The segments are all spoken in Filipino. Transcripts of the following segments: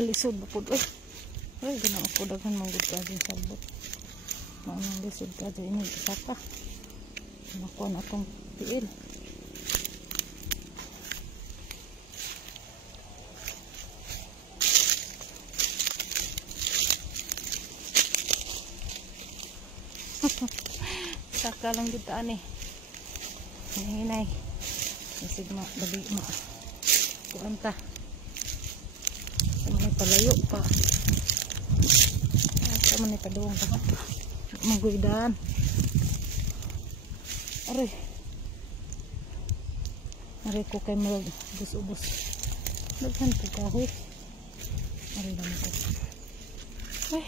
kalisod ba po? Ay, gano'n ako daghan manggod ka din salbot. Maunang lisod ka din ini saka. Nakuha na itong tiil. Saka lang dito ani. Hinay. Isig ma, dali ma. Kuanta. May palayo pa. Sama ni paduong pa. Magguidan. Aray. Aray ko kay mag ubus-ubus. Naghan po kahoy. Aray naman ko. Ay.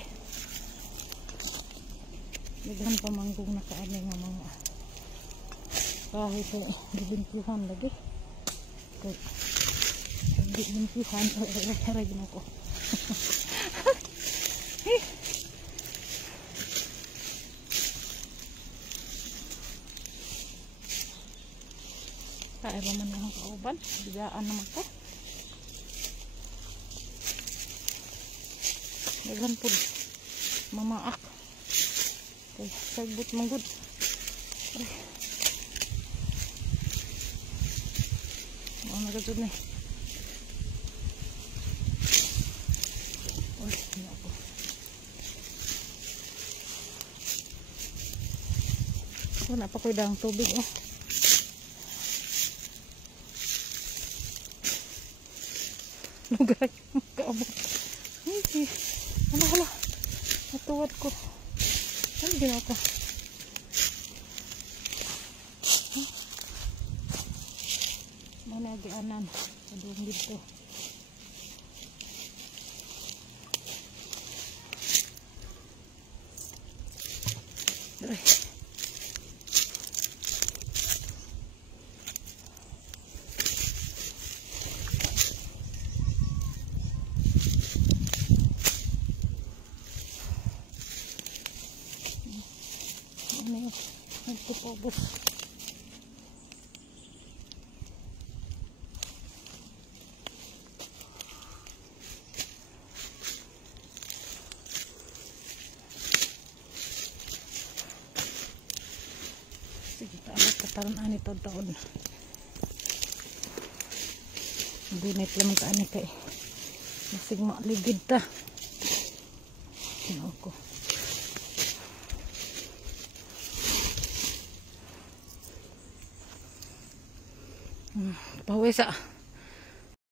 Naghan pa manggong nakaani nga mga kahoy kay gibintuhan lagi. Kay gibintuhan. Aray naman ko. Kaya ba man yung kauban? Bigaan naman ko. Dagan po. Mamaak. Okay, sagbot manggod. Mga nagasod na eh. Uy, hindi ako. Wala pa ko yung tubig oh. Lugay, kaabot. Ay, hala. Natuwad ko. Ano ginawa ko? Managianan. Adong dito. Ay. Nagpupubos. Sige, taalat katarunaan ito taon. Binit naman ka ani kay masigma ligid ta. Ano ko? Pawis ah.